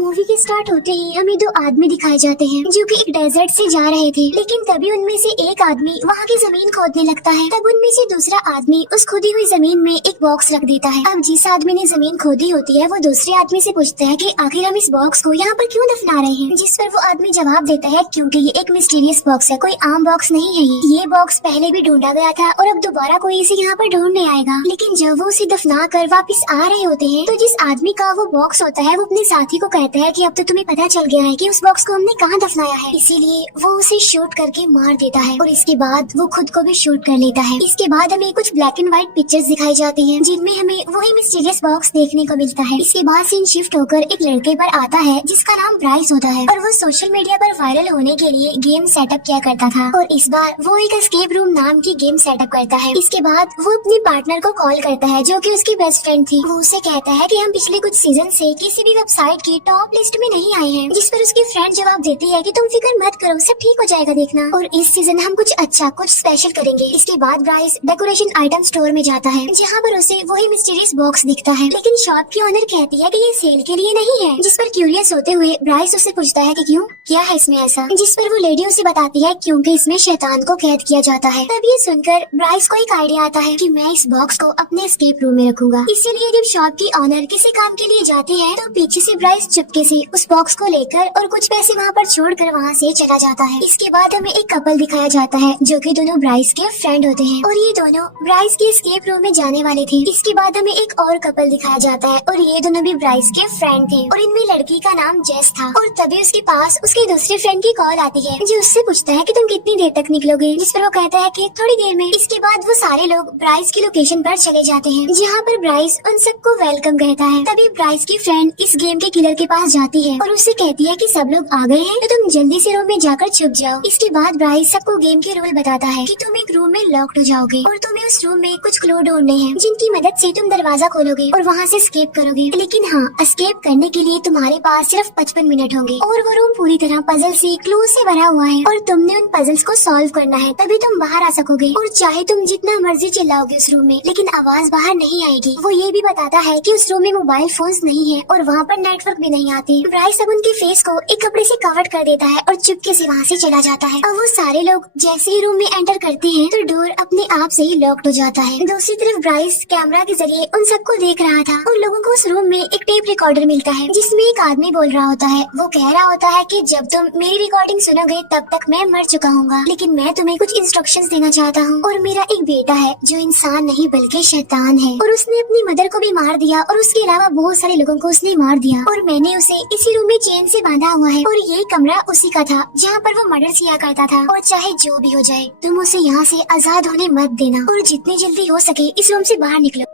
Movie के start होते ही हमें दो आदमी दिखाए जाते हैं जो कि एक डेजर्ट से जा रहे थे, लेकिन तभी उनमें से एक आदमी वहाँ की जमीन खोदने लगता है। तब उनमें से दूसरा आदमी उस खोदी हुई जमीन में एक बॉक्स रख देता है। अब जिस आदमी ने जमीन खोदी होती है वो दूसरे आदमी से पूछता है कि आखिर हम इस बॉक्स को यहाँ पर क्यों दफना रहे हैं, जिस पर वो आदमी जवाब देता है क्योंकि ये एक मिस्टीरियस बॉक्स है, कोई आम बॉक्स नहीं है। ये बॉक्स पहले भी ढूंढा गया था और अब दोबारा कोई इसे यहाँ पर ढूंढने आएगा। लेकिन जब वो उसे दफना कर वापस आ रहे होते हैं तो जिस आदमी का वो बॉक्स होता है वो अपने साथी को कहता है कि अब तो तुम्हें पता चल गया है कि उस बॉक्स को हमने कहाँ दफनाया है, इसीलिए वो उसे शूट करके मार देता है और इसके बाद वो खुद को भी शूट कर लेता है। इसके बाद हमें कुछ ब्लैक एंड व्हाइट पिक्चर्स दिखाई जाती हैं जिनमें हमें वही मिस्टीरियस बॉक्स देखने को मिलता है। इसके बाद सीन शिफ्ट होकर एक लड़के पर आता है जिसका नाम ब्राइस होता है और वो सोशल मीडिया पर वायरल होने के लिए गेम सेटअप किया करता था और इस बार वो एक एस्केप रूम नाम की गेम सेटअप करता है। इसके बाद वो अपने पार्टनर को कॉल करता है जो कि उसकी बेस्ट फ्रेंड थी। वो उसे कहता है कि हम पिछले कुछ सीजन से किसी भी वेबसाइट की टॉप लिस्ट में नहीं आए हैं, जिस पर उसकी फ्रेंड जवाब देती है कि तुम फिक्र मत करो, सब ठीक हो जाएगा देखना, और इस सीजन हम कुछ अच्छा कुछ स्पेशल करेंगे। इसके बाद ब्राइस डेकोरेशन आइटम स्टोर में जाता है जहाँ पर उसे वही मिस्टीरियस बॉक्स दिखता है, लेकिन शॉप की ओनर कहती है कि ये सेल के लिए नहीं है। जिस पर क्यूरियस होते हुए ब्राइस उससे पूछता है कि क्यों, क्या है इसमें ऐसा, जिस पर वो लेडी उसे बताती है क्योंकि इसमें शैतान को कैद किया जाता है। तब ये सुनकर ब्राइस को एक आइडिया आता है कि मैं इस बॉक्स को अपने एस्केप रूम में रखूंगा। इसीलिए जब शॉप की ओनर किसी काम के लिए जाती है तो पीछे से ब्राइस चुपके से उस बॉक्स को लेकर और कुछ पैसे वहाँ पर छोड़कर वहाँ से चला जाता है। इसके बाद हमें एक कपल दिखाया जाता है जो कि दोनों ब्राइस के फ्रेंड होते हैं और ये दोनों ब्राइस के एस्केप रूम में जाने वाले थे। इसके बाद हमें एक और कपल दिखाया जाता है और ये दोनों भी ब्राइस के फ्रेंड थे और इनमें लड़की का नाम जेस था और तभी उसके पास उसके दूसरे फ्रेंड की कॉल आती है जो उससे पूछता है कि तुम कितनी देर तक निकलोगे, जिस पर वो कहता है कि थोड़ी देर में। इसके बाद वो सारे लोग ब्राइस की लोकेशन पर चले जाते हैं जहाँ पर ब्राइस उन सबको वेलकम कहता है। तभी ब्राइस की फ्रेंड इस गेम के किलर के पास जाती है और उससे कहती है कि सब लोग आ गए हैं तो तुम जल्दी से रूम में जाकर छुप जाओ। इसके बाद ब्राइस सबको गेम के रूल बताता है कि तुम एक रूम में लॉक्ड हो जाओगे और तुम्हें उस रूम में कुछ क्लू ढूंढने हैं जिनकी मदद से तुम दरवाजा खोलोगे और वहाँ से एस्केप करोगे। लेकिन हाँ, एस्केप करने के लिए तुम्हारे पास सिर्फ 55 मिनट होंगे और वो रूम पूरी तरह पजल से क्लू से भरा हुआ है और तुमने उन पजल्स को सॉल्व करना है तभी तुम बाहर आ सकोगे। और चाहे तुम जितना मर्जी चिल्लाओगे उस रूम में लेकिन आवाज बाहर नहीं आएगी। वो ये भी बताता है कि उस रूम में मोबाइल फोन्स नहीं है और वहाँ पर नेटवर्क भी नहीं आते। ब्राइस अब उनके फेस को एक कपड़े से कवर कर देता है और चुपके से वहाँ से चला जाता है। अब वो सारे लोग जैसे ही रूम में एंटर करते हैं तो डोर अपने आप से ही लॉक्ड हो जाता है। दूसरी तरफ ब्राइस कैमरा के जरिए उन सबको देख रहा था और लोगों को उस रूम में एक टेप रिकॉर्डर मिलता है जिसमें एक आदमी बोल रहा होता है। वो कह रहा होता है कि जब तुम मेरी रिकॉर्डिंग सुनोगे तब तक मैं मर चुका हूँ, लेकिन मैं तुम्हें कुछ इंस्ट्रक्शंस देना चाहता हूँ। और मेरा एक बेटा है जो इंसान नहीं बल्कि शैतान है और उसने अपनी मदर को भी मार दिया और उसके अलावा बहुत सारे लोगों को उसने मार दिया और मैंने उसे इसी रूम में चेन से बांधा हुआ है और ये कमरा उसी का था जहाँ पर वो मर्डर किया करता था। और चाहे जो भी हो जाए तुम उसे यहाँ से आजाद होने मत देना और जितनी जल्दी हो सके इस रूम से बाहर निकलो।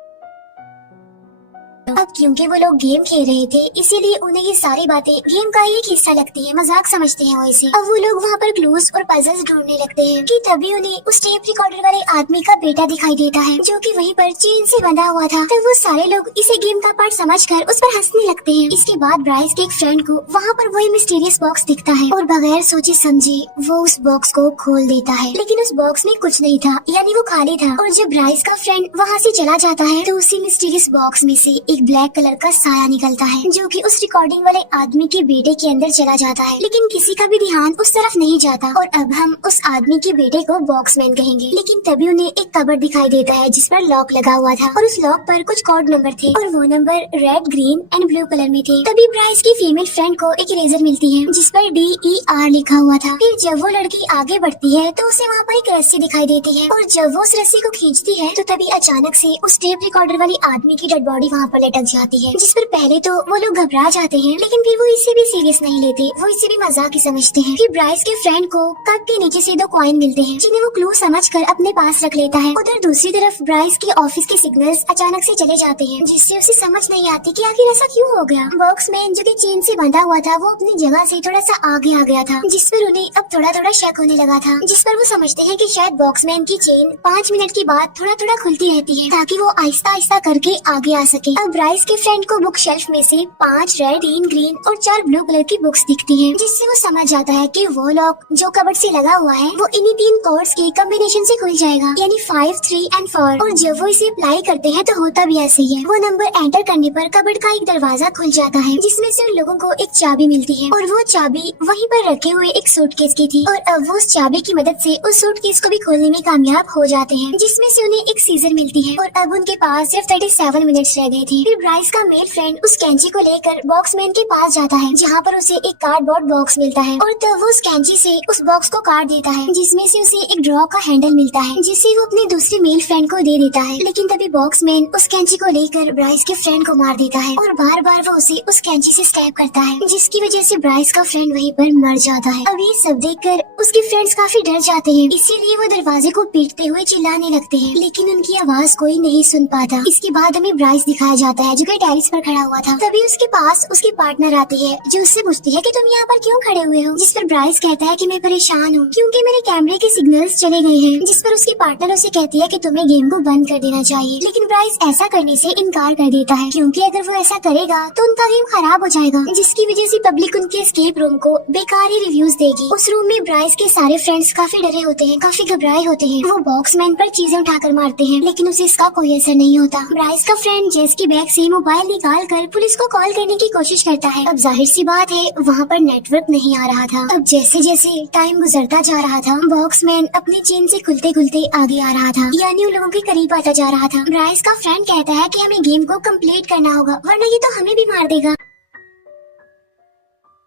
अब क्योंकि वो लोग गेम खेल रहे थे इसीलिए उन्हें ये सारी बातें गेम का एक हिस्सा लगती है, मजाक समझते हैं वो इसे। अब वो लोग वहाँ पर क्लूज और पजल्स ढूंढने लगते हैं कि तभी उन्हें उस टेप रिकॉर्डर वाले आदमी का बेटा दिखाई देता है जो कि वहीं पर चेन से बंधा हुआ था। तब वो सारे लोग इसे गेम का पार्ट समझकर उस पर हंसने लगते हैं। इसके बाद ब्राइस के एक फ्रेंड को वहाँ पर वही मिस्टीरियस बॉक्स दिखता है और बगैर सोचे समझे वो उस बॉक्स को खोल देता है, लेकिन उस बॉक्स में कुछ नहीं था, यानी वो खाली था। और जब ब्राइस का फ्रेंड वहाँ से चला जाता है तो उसी मिस्टीरियस बॉक्स में से एक ब्लैक कलर का साया निकलता है जो कि उस रिकॉर्डिंग वाले आदमी के बेटे के अंदर चला जाता है, लेकिन किसी का भी ध्यान उस तरफ नहीं जाता। और अब हम उस आदमी के बेटे को बॉक्समैन कहेंगे। लेकिन तभी उन्हें एक कबर्ड दिखाई देता है जिस पर लॉक लगा हुआ था और उस लॉक पर कुछ कोड नंबर थे और वो number red, green and blue colour में थे। तभी ब्राइस की फीमेल फ्रेंड को एक इरेजर मिलती है जिस पर DER लिखा हुआ था। फिर जब वो लड़की आगे बढ़ती है तो उसे वहाँ पर एक रस्सी दिखाई देती है और जब वो उस रस्सी को खींचती है तो तभी अचानक से उस टेप रिकॉर्डर वाली आदमी की डेड बॉडी वहाँ पर लटक जाती है, जिस पर पहले तो वो लोग घबरा जाते हैं लेकिन फिर वो इसे भी सीरियस नहीं लेते, वो इसे भी मजाक ही समझते हैं। फिर ब्राइस के फ्रेंड को कप के नीचे से 2 कॉइन मिलते हैं जिन्हें वो क्लू समझकर अपने पास रख लेता है। उधर दूसरी तरफ ब्राइस के ऑफिस के सिग्नल्स अचानक से चले जाते हैं जिससे उसे समझ नहीं आती कि आखिर ऐसा क्यों हो गया। बॉक्समैन जो कि चेन से बंधा हुआ था वो अपनी जगह से थोड़ा सा आगे आ गया था जिस पर उन्हें अब थोड़ा थोड़ा शक होने लगा था, जिस पर वो समझते हैं कि शायद बॉक्समैन की चेन 5 मिनट के बाद थोड़ा थोड़ा खुलती रहती है ताकि वो आहिस्ता आहिस्ता करके आगे आ सके। अब ब्राइस के फ्रेंड को बुक शेल्फ में से 5 रेड, 3 ग्रीन और 4 ब्लू कलर की बुक्स दिखती हैं, जिससे वो समझ जाता है कि वो लॉक जो कबर्ड से लगा हुआ है वो इन्हीं 3 कोड्स के कॉम्बिनेशन से खुल जाएगा, यानी 5, 3 एंड 4। और जब वो इसे अप्लाई करते हैं तो होता भी ऐसे ही है। वो नंबर एंटर करने पर कबर्ड का एक दरवाजा खुल जाता है, जिसमें से उन लोगों को एक चाबी मिलती है, और वो चाबी वहीं पर रखे हुए एक सूटकेस की थी। और अब वो उस चाबी की मदद से उस सूटकेस को भी खोलने में कामयाब हो जाते हैं, जिसमें से उन्हें एक सीजर मिलती है। और अब उनके पास सिर्फ 37 मिनट्स रह गए थे। फिर ब्राइस का मेल फ्रेंड उस कैंची को लेकर बॉक्समैन के पास जाता है, जहाँ पर उसे एक कार्डबोर्ड बॉक्स मिलता है, और तब वो उस कैंची से उस बॉक्स को काट देता है, जिसमें से उसे एक ड्रॉ का हैंडल मिलता है, जिसे वो अपने दूसरे मेल फ्रेंड को दे देता है। लेकिन तभी बॉक्समैन उस कैंची को लेकर ब्राइस के फ्रेंड को मार देता है, और बार बार वो उसे उस कैंची से स्टैब करता है, जिसकी वजह से ब्राइस का फ्रेंड वहीं पर मर जाता है। अब ये सब देखकर उसके फ्रेंड्स काफी डर जाते हैं, इसीलिए वो दरवाजे को पीटते हुए चिल्लाने लगते हैं, लेकिन उनकी आवाज कोई नहीं सुन पाता। इसके बाद हमें ब्राइस दिखाया जाता है, जो कि टेरेस पर खड़ा हुआ था। तभी उसके पास उसकी पार्टनर आती है, जो उससे पूछती है कि तुम यहाँ पर क्यों खड़े हुए हो। जिस पर ब्राइस कहता है कि मैं परेशान हूँ क्योंकि मेरे कैमरे के सिग्नल्स चले गए हैं। जिस पर उसकी पार्टनर उसे कहती है कि तुम्हें गेम को बंद कर देना चाहिए, लेकिन ब्राइस ऐसा करने से इनकार कर देता है, क्योंकि अगर वो ऐसा करेगा तो उनका गेम खराब हो जाएगा, जिसकी वजह से पब्लिक उनके एस्केप रूम को बेकार ही रिव्यूज देगी। उस रूम में ब्राइस के सारे फ्रेंड्स काफी डरे होते हैं, काफी घबराए होते हैं। वो बॉक्समैन पर चीजें उठाकर मारते हैं, लेकिन उसे इसका कोई असर नहीं होता। ब्राइस का फ्रेंड जेस की बैग से मोबाइल निकाल कर पुलिस को कॉल करने की कोशिश करता है। अब जाहिर सी बात है वहाँ पर नेटवर्क नहीं आ रहा था। अब जैसे जैसे टाइम गुजरता जा रहा था, बॉक्समैन अपनी चेन से खुलते खुलते आगे आ रहा था, यानी उन लोगों के करीब आता जा रहा था। ब्राइस का फ्रेंड कहता है कि हमें गेम को कंप्लीट करना होगा, वरना ये तो हमें भी मार देगा।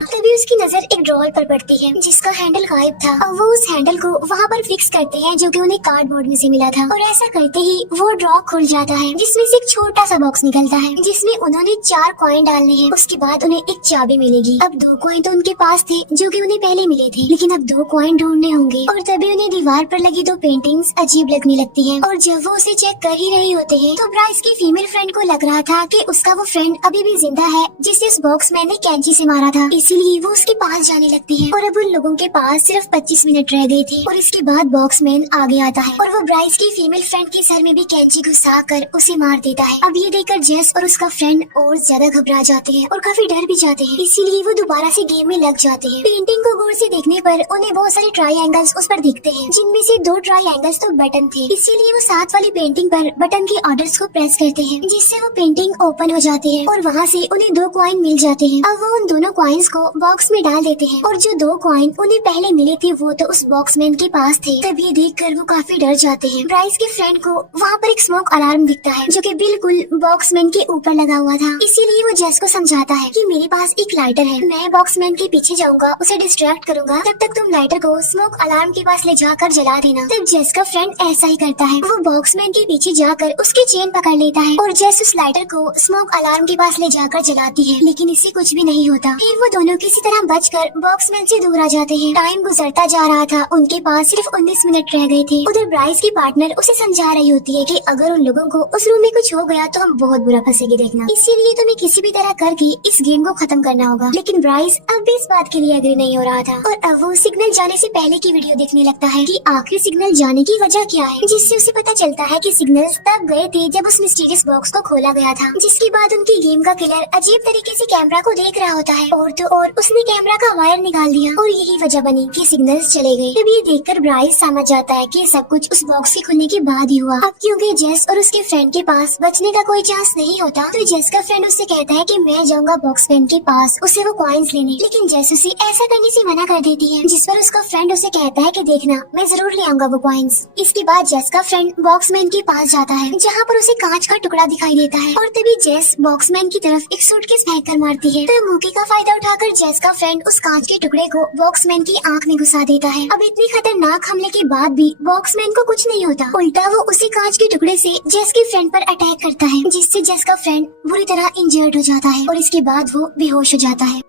तभी उसकी नजर एक ड्रॉअर पर पड़ती है, जिसका हैंडल गायब था। अब वो उस हैंडल को वहाँ पर फिक्स करते हैं, जो कि उन्हें कार्डबोर्ड में से मिला था, और ऐसा करते ही वो ड्रॉ खुल जाता है, जिसमें से एक छोटा सा बॉक्स निकलता है, जिसमें उन्होंने 4 कॉइन डालने हैं। उसके बाद उन्हें एक चाबी मिलेगी। अब 2 कॉइन तो उनके पास थे, जो कि उन्हें पहले मिले थे, लेकिन अब 2 कॉइन ढूंढने होंगे। और तभी उन्हें दीवार पर लगी 2 पेंटिंग्स अजीब लगने लगती है, और जब वो उसे चेक कर ही रहे होते हैं, तो ब्राइस की फीमेल फ्रेंड को लग रहा था कि उसका वो फ्रेंड अभी भी जिंदा है, जिसे उस बॉक्समैन ने कैंची से मारा था। इसीलिए वो उसके पास जाने लगती है, और अब उन लोगों के पास सिर्फ 25 मिनट रह गए थे। और इसके बाद बॉक्समैन आगे आता है, और वो ब्राइस की फीमेल फ्रेंड के सर में भी कैंची घुसा कर उसे मार देता है। अब ये देखकर जेस और उसका फ्रेंड और ज्यादा घबरा जाते हैं और काफी डर भी जाते हैं, इसीलिए वो दोबारा से गेम में लग जाते हैं। पेंटिंग को गौर से देखने पर उन्हें बहुत सारे ट्रायंगल्स उस पर दिखते हैं, जिनमें से 2 ट्रायंगल्स तो बटन थे। इसीलिए वो साथ वाली पेंटिंग पर बटन के ऑर्डर्स को प्रेस करते हैं, जिससे वो पेंटिंग ओपन हो जाती है, और वहाँ से उन्हें 2 कॉइन मिल जाते हैं। अब वो उन दोनों कॉइन्स को बॉक्स में डाल देते हैं, और जो 2 कॉइन उन्हें पहले मिले थे वो तो उस बॉक्समैन के पास थे। तब ये देखकर वो काफी डर जाते हैं। ब्राइस के फ्रेंड को वहाँ पर एक स्मोक अलार्म दिखता है, जो कि बिल्कुल बॉक्समैन के ऊपर लगा हुआ था। इसीलिए वो जेस को समझाता है कि मेरे पास एक लाइटर है, मैं बॉक्समैन के पीछे जाऊंगा, उसे डिस्ट्रैक्ट करूंगा, तब तक तुम लाइटर को स्मोक अलार्म के पास ले जाकर जला देना। तब जेस का फ्रेंड ऐसा ही करता है, वो बॉक्समैन के पीछे जाकर उसकी चेन पकड़ लेता है, और जेस उस लाइटर को स्मोक अलार्म के पास ले जाकर जलाती है, लेकिन इससे कुछ भी नहीं होता। फिर वो दोनों किसी तरह बचकर बॉक्समैन से दूर आ जाते हैं। टाइम गुजरता जा रहा था, उनके पास सिर्फ 19 मिनट रह गए थे। उधर ब्राइस की पार्टनर उसे समझा रही होती है कि अगर उन लोगों को उस रूम में कुछ हो गया तो हम बहुत बुरा फंसेंगे देखना, इसीलिए तुम्हें किसी भी तरह करके इस गेम को खत्म करना होगा। लेकिन ब्राइस अब भी इस बात के लिए एग्री नहीं हो रहा था, और अब वो सिग्नल जाने से पहले की वीडियो देखने लगता है कि आखिर सिग्नल जाने की वजह क्या है, जिससे उसे पता चलता है कि सिग्नल्स तब गए थे जब उस मिस्टीरियस बॉक्स को खोला गया था। जिसके बाद उनकी गेम का किलर अजीब तरीके से कैमरा को देख रहा होता है, और तो और उसने कैमरा का वायर निकाल दिया, और यही वजह बनी कि सिग्नल्स चले गए। तब ये देखकर ब्राइस समझ जाता है कि सब कुछ उस बॉक्स के खुलने के बाद ही हुआ। अब क्योंकि जेस और उसके फ्रेंड के पास बचने का कोई चांस नहीं होता, तो जेस का फ्रेंड उससे कहता है कि मैं जाऊंगा बॉक्समैन के पास उसे वो कॉइन्स लेने, लेकिन जेस उसे ऐसा करने से मना कर देती है, जिस पर उसका फ्रेंड उसे कहता है कि देखना मैं जरूर ले आऊंगा वो कॉइन्स। इसके बाद जेस का फ्रेंड बॉक्समैन के पास जाता है, जहाँ पर उसे कांच का टुकड़ा दिखाई देता है, और तभी जेस बॉक्समैन की तरफ एक सूटकेस फेंक कर मारती है। तो मौके का फायदा उठाकर जेस का फ्रेंड उस कांच के टुकड़े को बॉक्समैन की आंख में घुसा देता है। अब इतनी खतरनाक हमले के बाद भी बॉक्समैन को कुछ नहीं होता, उल्टा वो उसी कांच के टुकड़े से जेस के फ्रेंड पर अटैक करता है, जिससे जेस का फ्रेंड बुरी तरह इंजर्ड हो जाता है, और इसके बाद वो बेहोश हो जाता है।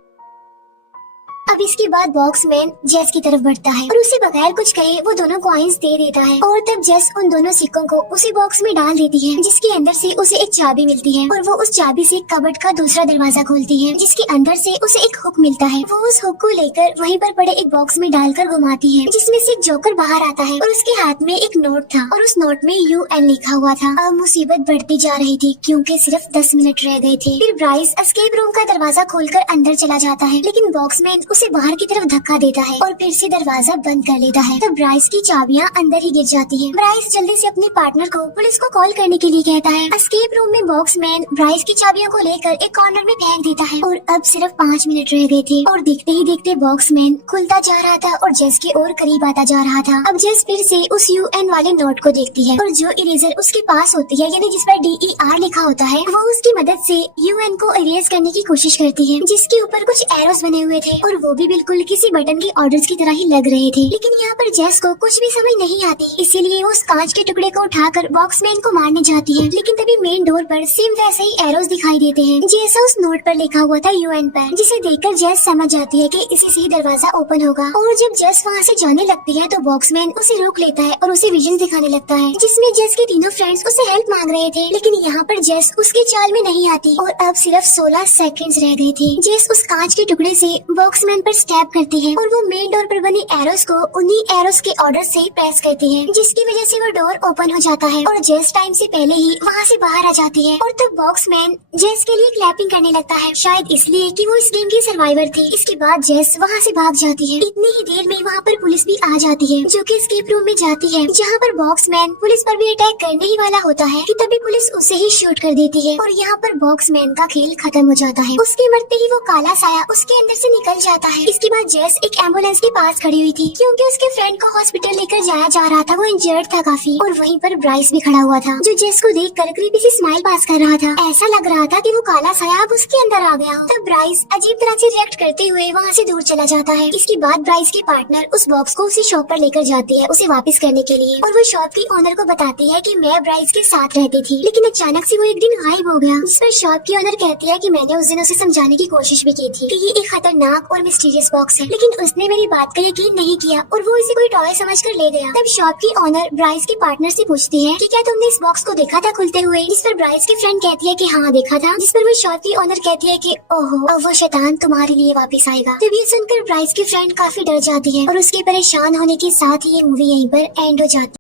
अब इसके बाद बॉक्समैन जेस की तरफ बढ़ता है और उसे बगैर कुछ कहे वो दोनों कॉइन्स दे देता है और तब जेस उन दोनों सिक्कों को उसी बॉक्स में डाल देती है, जिसके अंदर से उसे एक चाबी मिलती है और वो उस चाबी से कबर्ड का दूसरा दरवाजा खोलती है, जिसके अंदर से उसे एक हुक मिलता है। वो उस हुक को लेकर वहीं पर पड़े एक बॉक्स में डालकर घुमाती है, जिसमें से एक जोकर बाहर आता है और उसके हाथ में एक नोट था और उस नोट में UN लिखा हुआ था। अब मुसीबत बढ़ती जा रही थी क्योंकि सिर्फ 10 मिनट रह गए थे। फिर ब्राइस एस्केप रूम का दरवाजा खोलकर अंदर चला जाता है, लेकिन बॉक्समैन उसे बाहर की तरफ धक्का देता है और फिर से दरवाजा बंद कर लेता है। तब ब्राइस की चाबियां अंदर ही गिर जाती है। ब्राइस जल्दी से अपने पार्टनर को पुलिस को कॉल करने के लिए कहता है। एस्केप रूम में बॉक्समैन ब्राइस की चाबियों को लेकर एक कॉर्नर में फेंक देता है और अब सिर्फ 5 मिनट रह गए थे और देखते ही देखते बॉक्समैन खुलता जा रहा था और जेस के और करीब आता जा रहा था। अब जेस फिर से उस UN वाले नोट को देखती है और जो इरेजर उसके पास होती है, यानी जिस पर DER लिखा होता है, वो उसकी मदद से UN को इरेज करने की कोशिश करती है, जिसके ऊपर कुछ एरोस बने हुए थे और वो भी बिल्कुल किसी बटन के ऑर्डर्स की तरह ही लग रहे थे। लेकिन यहाँ पर जेस को कुछ भी समझ नहीं आती, इसीलिए वो उस कांच के टुकड़े को उठाकर बॉक्समैन को मारने जाती है। लेकिन तभी मेन डोर पर सेम वैसे ही एरोस दिखाई देते हैं जैसा उस नोट पर लिखा हुआ था UN पर, जिसे देखकर जेस समझ जाती है कि इसी से ही दरवाजा ओपन होगा। और जब जेस वहाँ से जाने लगती है तो बॉक्समैन उसे रोक लेता है और उसे विजन दिखाने लगता है, जिसमें जेस के तीनों फ्रेंड्स उसे हेल्प मांग रहे थे। लेकिन यहाँ पर जेस उसके चाल में नहीं आती और अब सिर्फ 16 सेकंड्स रह गए थे। जेस उस कांच के टुकड़े से बॉक्समैन पर स्टैब करती है और वो मेन डोर पर बनी एरोस को उन्हीं एरोस के ऑर्डर से प्रेस करती है, जिसकी वजह से वो डोर ओपन हो जाता है और जेस टाइम से पहले ही वहाँ से बाहर आ जाती है। और तब बॉक्समैन जेस के लिए क्लैपिंग करने लगता है, शायद इसलिए कि वो इस गेम की सर्वाइवर थी। इसके बाद जेस वहाँ से भाग जाती है। इतनी ही देर में वहाँ पर पुलिस भी आ जाती है, जो कि एस्केप रूम में जाती है, जहाँ पर बॉक्समैन पुलिस पर भी अटैक करने ही वाला होता है कि तभी पुलिस उसे ही शूट कर देती है और यहाँ पर बॉक्समैन का खेल खत्म हो जाता है। उसके मरते ही वो काला साया उसके अंदर से निकल जाता है। इसके बाद जेस एक एम्बुलेंस के पास खड़ी हुई थी क्योंकि उसके फ्रेंड को हॉस्पिटल लेकर जाया जा रहा था, वो इंजर्ड था काफी। और वहीं पर ब्राइस भी खड़ा हुआ था, जो जेस को देख कर क्रीपी सी स्माइल पास कर रहा था। ऐसा लग रहा था कि वो काला साया अब उसके अंदर आ गया हो। तब ब्राइस अजीब तरह से रिएक्ट करते हुए वहाँ से दूर चला जाता है। इसके बाद ब्राइस की पार्टनर उस बॉक्स को उसी शॉप पर लेकर जाती है उसे वापस करने के लिए, और वो शॉप की ओनर को बताती है कि मैं ब्राइस के साथ रहती थी, लेकिन अचानक से वो एक दिन गायब हो गया। जिस पर शॉप की ओनर कहती है कि मैंने उस दिन उसे समझाने की कोशिश भी की थी कि ये एक खतरनाक और मिस्टीरियस बॉक्स है, लेकिन उसने मेरी बात का यकीन नहीं किया और वो इसे कोई टॉय समझकर ले गया। तब शॉप की ओनर ब्राइस के पार्टनर से पूछती है कि क्या तुमने इस बॉक्स को देखा था खुलते हुए, जिस पर ब्राइस की फ्रेंड कहती है कि हाँ देखा था, जिस पर वो शॉप की ओनर कहती है कि ओहो अब वो शैतान तुम्हारे लिए वापस आएगा। तब ये सुनकर ब्राइस की फ्रेंड काफी डर जाती है और उसके परेशान होने के साथ ही ये मूवी यहीं पर एंड हो जाती है।